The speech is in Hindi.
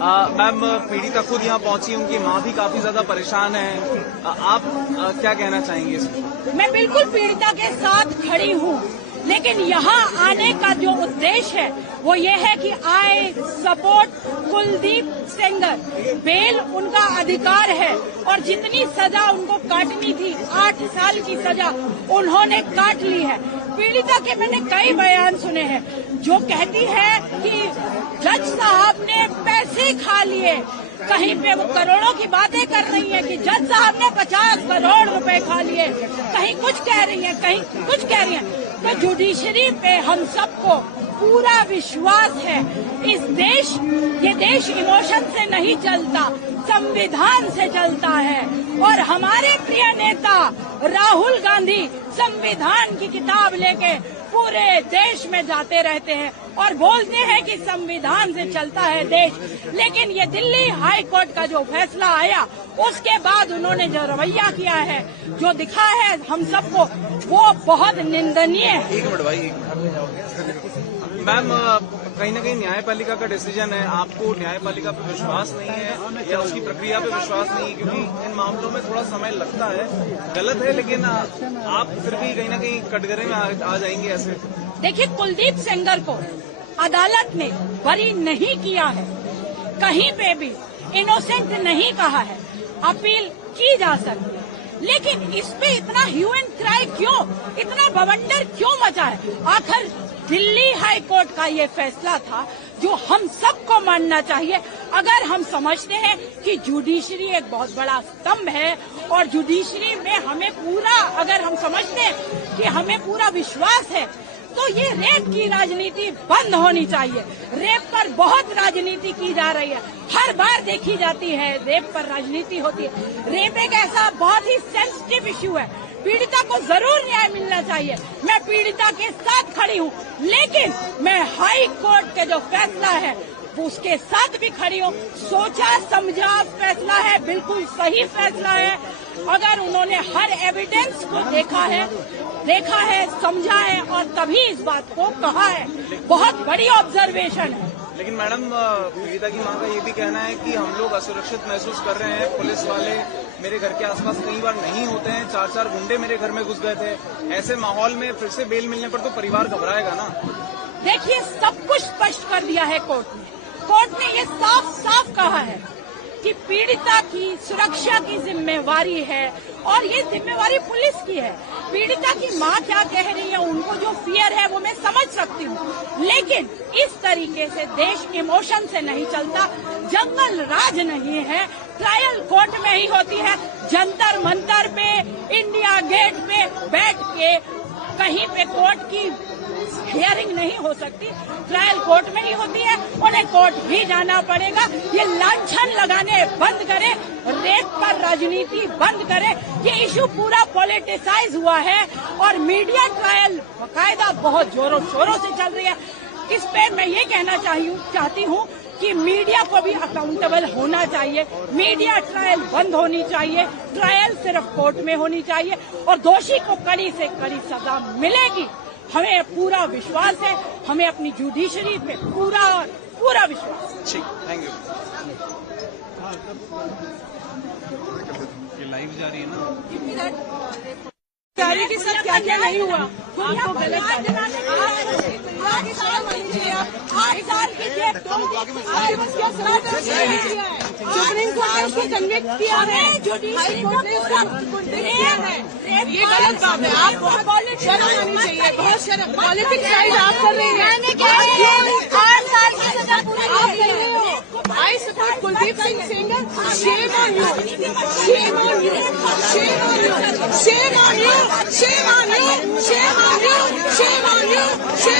मैम, पीड़िता खुद यहाँ पहुंची, उनकी माँ भी काफी ज्यादा परेशान है। आप क्या कहना चाहेंगे इसमें? मैं बिल्कुल पीड़िता के साथ खड़ी हूँ, लेकिन यहाँ आने का जो उद्देश्य है वो ये है कि I support Kuldeep Sengar. Bail उनका अधिकार है और जितनी सजा उनको काटनी थी, 8 साल की सजा उन्होंने काट ली है। पीड़िता के मैंने कई बयान सुने हैं जो कहती है कि जज साहब ने पैसे खा लिए। कहीं पे वो करोड़ों की बातें कर रही है कि जज साहब ने 50 करोड़ रुपए खा लिए, कहीं कुछ कह रही है, कहीं कुछ कह रही है। तो जुडिशरी पे हम सबको पूरा विश्वास है। ये देश इमोशन से नहीं चलता, संविधान से चलता है। और हमारे प्रिय नेता राहुल गांधी संविधान की किताब लेके पूरे देश में जाते रहते हैं और बोलते हैं कि संविधान से चलता है देश। लेकिन ये दिल्ली हाई कोर्ट का जो फैसला आया, उसके बाद उन्होंने जो रवैया किया है, जो दिखा है हम सबको, वो बहुत निंदनीय है। एक मिनट भाई, मैम, कहीं ना कहीं न्यायपालिका का डिसीजन है, आपको न्यायपालिका पे विश्वास नहीं है या उसकी प्रक्रिया पे विश्वास नहीं है? क्योंकि इन मामलों में थोड़ा समय लगता है, गलत है, लेकिन आप फिर भी कहीं ना कहीं कटघरे में आ जाएंगे ऐसे। देखिए, कुलदीप सेंगर को अदालत ने बरी नहीं किया है, कहीं पे भी इनोसेंट नहीं कहा है, अपील की जा सकती है। लेकिन इस पे इतना ह्यू एंड क्राई क्यों, इतना बवंडर क्यों मचा है? आखिर दिल्ली हाई कोर्ट का ये फैसला था जो हम सबको मानना चाहिए। अगर हम समझते हैं कि जुडिशरी एक बहुत बड़ा स्तंभ है और जुडिशरी में हमें पूरा, अगर हम समझते हैं कि हमें पूरा विश्वास है, तो ये रेप की राजनीति बंद होनी चाहिए। रेप पर बहुत राजनीति की जा रही है, हर बार देखी जाती है, रेप पर राजनीति होती है। रेप एक ऐसा बहुत ही सेंसिटिव इश्यू है, पीड़िता को जरूर न्याय मिलना चाहिए। मैं पीड़िता के साथ खड़ी हूँ, लेकिन मैं हाई कोर्ट के जो फैसला है उसके साथ भी खड़ी हूँ। सोचा समझा फैसला है, बिल्कुल सही फैसला है। अगर उन्होंने हर एविडेंस को देखा है, समझा है और तभी इस बात को कहा है, बहुत बड़ी ऑब्जर्वेशन है। लेकिन मैडम, पीड़िता की मां का ये भी कहना है कि हम लोग असुरक्षित महसूस कर रहे हैं, पुलिस वाले मेरे घर के आसपास कई बार नहीं होते हैं, 4-4 गुंडे मेरे घर में घुस गए थे। ऐसे माहौल में फिर से बेल मिलने पर तो परिवार घबराएगा ना। देखिए, सब कुछ स्पष्ट कर दिया है कोर्ट ने। कोर्ट ने ये साफ साफ कहा है कि पीड़िता की सुरक्षा की जिम्मेवारी है और ये जिम्मेवारी पुलिस की है। पीड़िता की माँ क्या कह रही है, उनको जो फियर है वो मैं समझ सकती हूँ, लेकिन इस तरीके से देश इमोशन से नहीं चलता। जंगल राज नहीं है, ट्रायल कोर्ट में ही होती है। जंतर मंतर पे, इंडिया गेट पे बैठ के कहीं पे कोर्ट की हियरिंग नहीं हो सकती, ट्रायल कोर्ट में ही होती है। उन्हें कोर्ट भी जाना पड़ेगा। ये लांछन लगाने बंद करें, रेप पर राजनीति बंद करें। ये इशू पूरा पॉलिटिसाइज हुआ है और मीडिया ट्रायल बाकायदा बहुत जोरों शोरों से चल रही है। इस पे मैं ये कहना चाहती हूँ कि मीडिया को भी अकाउंटेबल होना चाहिए। मीडिया ट्रायल बंद होनी चाहिए, ट्रायल सिर्फ कोर्ट में होनी चाहिए और दोषी को कड़ी से कड़ी सजा मिलेगी। हमें पूरा विश्वास है, हमें अपनी जुडिशरी पे पूरा विश्वास। ठीक, थैंक यू। ये लाइव जा रही है ना, जारी के साथ क्या क्या नहीं हुआ, आपको गलत सुप्रीम कोर्ट ने उसको कन्विक्ट किया है, हाई कोर्ट ने उसको दिया है। ये गलत बात है, आपको शर्म आनी चाहिए, बहुत शर्म। पॉलिटिक्स साइड आप कर रहे हैं, 8 साल की सजा पूरी आप कर रहे हो। I support Kuldeep Singh Sengar, shame on you, shame on you, shame on you, shame on you, shame on you, shame on you, shame on you, Shem